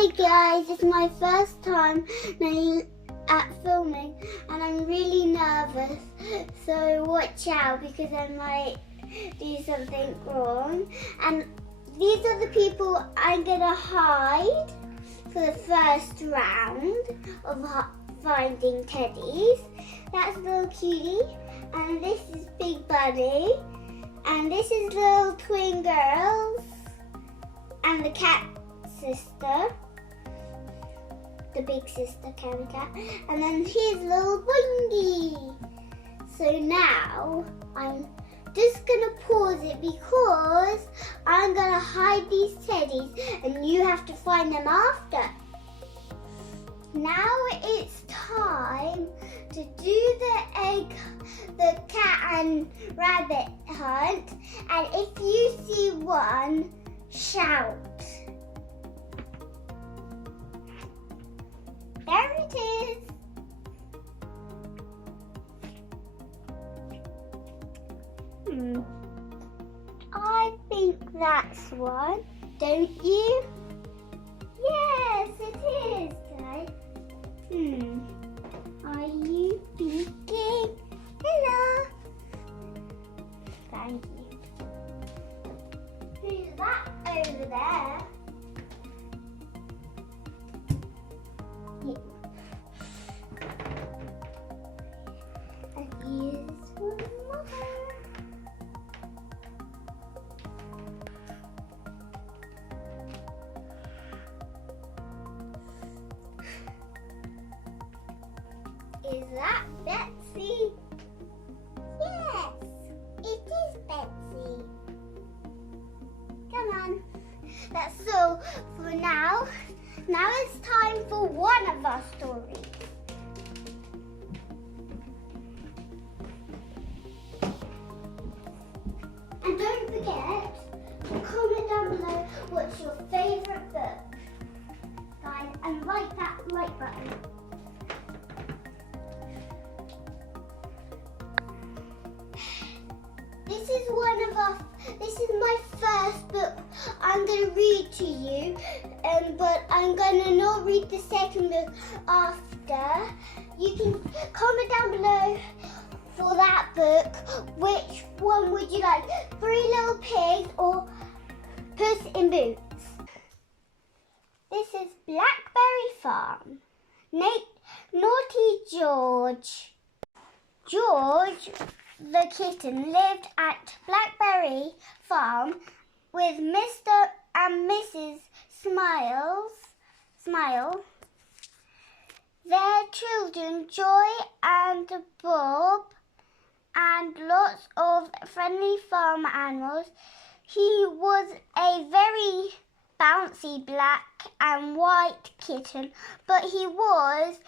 Hi guys, it's my first time at filming and I'm really nervous, so watch out because I might do something wrong. And these are the people I'm gonna hide for the first round of finding teddies. That's little cutie, and this is Big Bunny, and this is little twin girls, and the cat sister, the big sister cat, and then here's little Boingy. So now I'm just gonna pause it because I'm gonna hide these teddies and you have to find them after. Now it's time to do the cat and rabbit hunt, and if you see one, shout. There it is. I think that's one, don't you? Yes, it is, guys. Are you peeking? Hello. Thank you. Who's that over there? And here's one more. Is that Betsy? Yes, it is Betsy. Come on. That's all for now. Now it's time for one of our stories. And don't forget to comment down below what's your favourite book, guys, and like that like button. This is my first book I'm going to read to you, but I'm going to not read the second book after. You can comment down below for that book. Which one would you like? Three Little Pigs or Puss in Boots? This is Blackberry Farm. Naughty George. George the kitten lived at Blackberry Farm with Mr. and Mrs. Smile, their children Joy and Bob, and lots of friendly farm animals. He was a very bouncy black and white kitten, but he was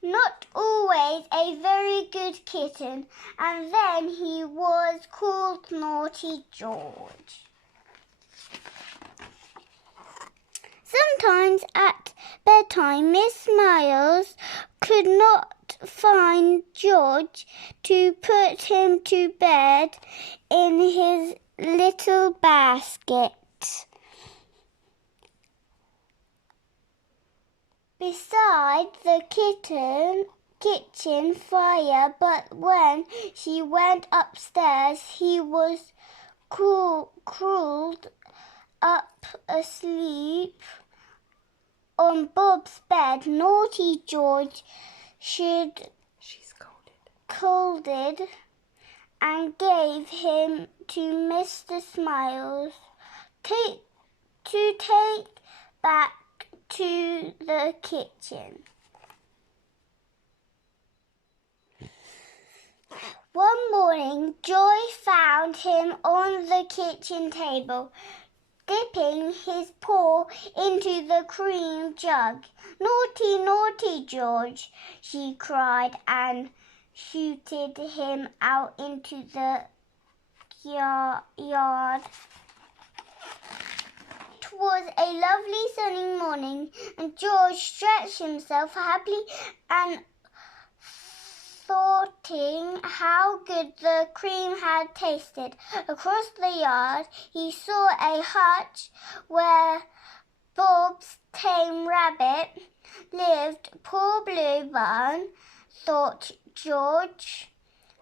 not always a very good kitten, and then he was called Naughty George. Sometimes at bedtime, Miss Smiles could not find George to put him to bed in his little basket. Beside the kitchen fire, but when she went upstairs, he was curled up asleep on Bob's bed. Naughty George she's scolded and gave him to Mr. Smiles to take back to the kitchen. One morning, Joy found him on the kitchen table, dipping his paw into the cream jug. Naughty, naughty George, she cried and shooted him out into the yard. It was a lovely sunny morning, and George stretched himself happily and thoughting how good the cream had tasted. Across the yard he saw a hutch where Bob's tame rabbit lived. Poor Bluebird, thought George.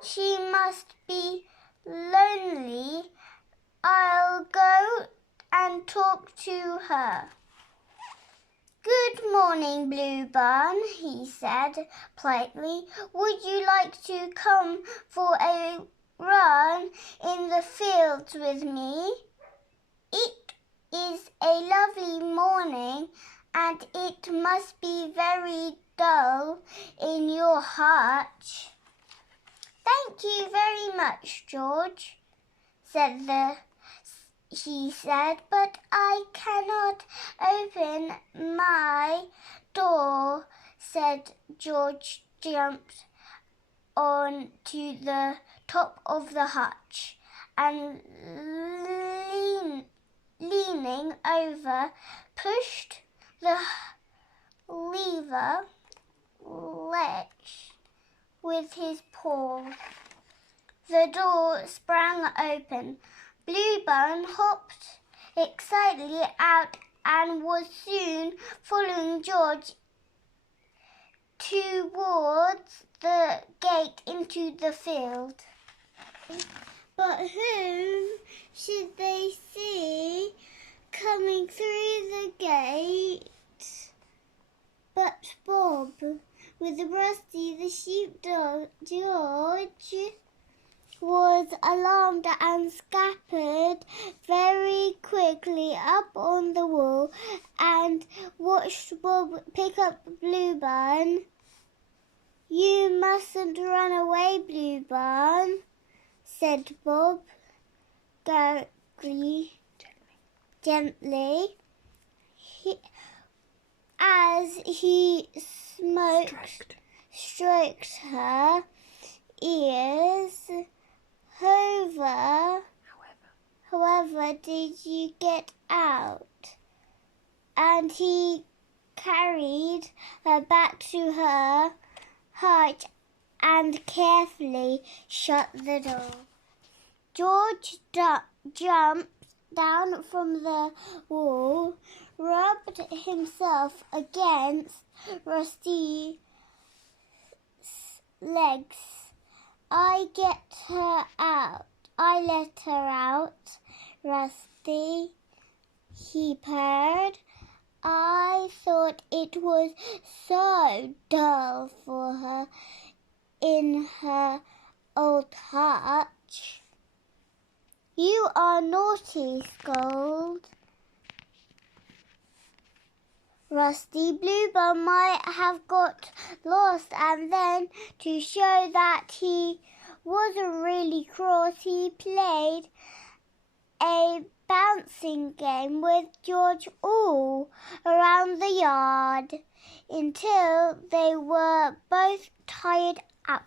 She must be lonely. I'll go and talk to her. Good morning, Bluebird, he said politely. Would you like to come for a run in the fields with me? It is a lovely morning, and it must be very dull in your hutch. Thank you very much, George, she said, but I cannot open my door, said George. Jumped on to the top of the hutch and leaning over, pushed the lever latch with his paw. The door sprang open. Bluebird hopped excitedly out and was soon following George towards the gate into the field. But whom should they see coming through the gate but Bob, with Rusty the sheepdog. George was alarmed and scampered very quickly up on the wall and watched Bob pick up Bluebird. You mustn't run away, Bluebird, said Bob gently. As he stroked her ears. However, did you get out? And he carried her back to her hutch and carefully shut the door. George jumped down from the wall, rubbed himself against Rusty's legs. I let her out, Rusty, he purred. I thought it was so dull for her in her old hutch. You are naughty, scolded Rusty. Bluebird might have got lost, and then to show that he wasn't really cross, he played a bouncing game with George all around the yard until they were both tired out.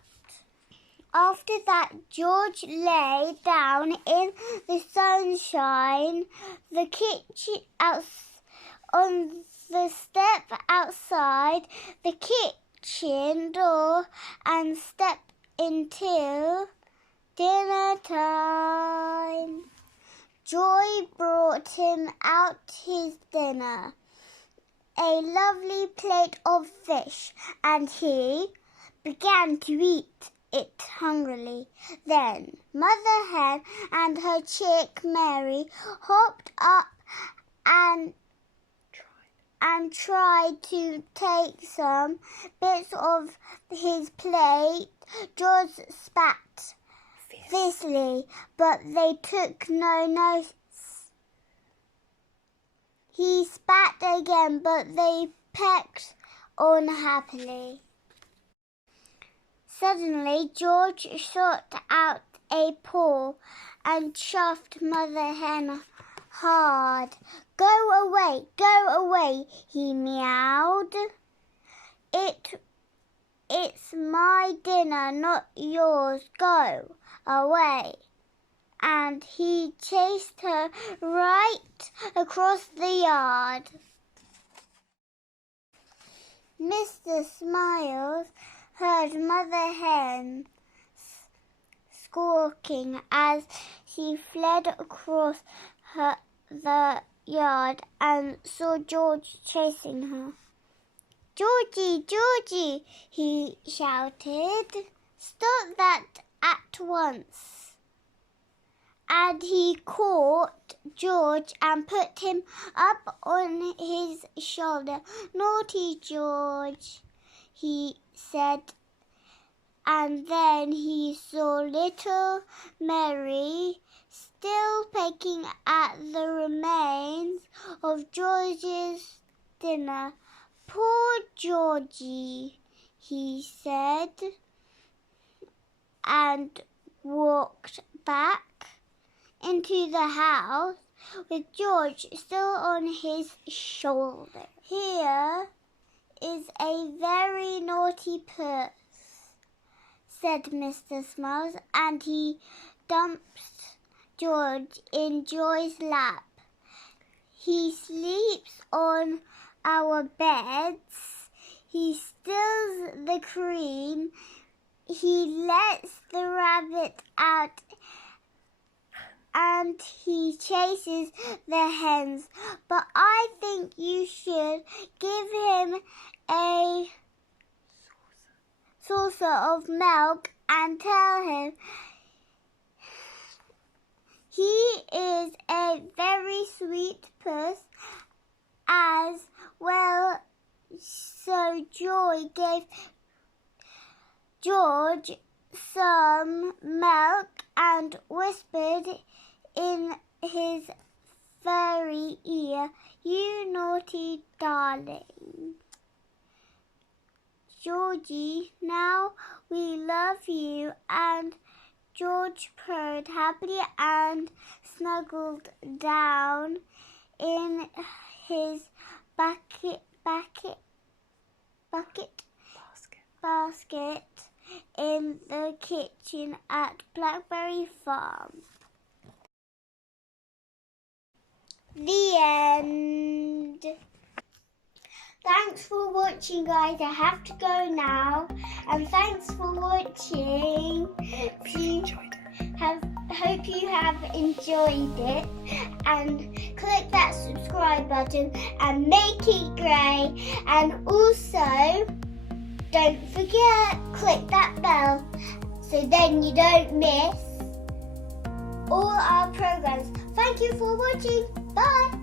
After that, George lay down in the sunshine, on the step outside the kitchen door, and slept until dinner time. Joy brought him out his dinner, a lovely plate of fish, and he began to eat it hungrily. Then Mother Hen and her chick Mary hopped up and tried to take some bits of his plate. George spat fiercely, but they took no notice. He spat again, but they pecked on happily. Suddenly, George shot out a paw and chuffed Mother Hen hard. Go away, he meowed. It's my dinner, not yours. Go away. And he chased her right across the yard. Mr. Smiles heard Mother Hen squawking as she fled across the yard and saw George chasing her. "Georgie, Georgie," he shouted, "stop that at once." And he caught George and put him up on his shoulder. "Naughty George," he said. And then he saw little Mary still pecking at the remains of George's dinner. "Poor Georgie," he said, and walked back into the house with George still on his shoulder. "Here is a very naughty puss," said Mr. Smiles, and he dumped George in Joy's lap. "He sleeps on our beds, he steals the cream, he lets the rabbit out, and he chases the hens. But I think you should give him a saucer of milk and tell him he is a very sweet puss as well." So Joy gave George some milk and whispered in his furry ear, "You naughty darling. Georgie, now we love you." And George purred happily and snuggled down in his basket in the kitchen at Blackberry Farm. The end. Thanks for watching, guys. I have to go now. And thanks for watching. Hope you have enjoyed it. And click that subscribe button and make it grey. And also, don't forget, click that bell so then you don't miss all our programs. Thank you for watching. Bye.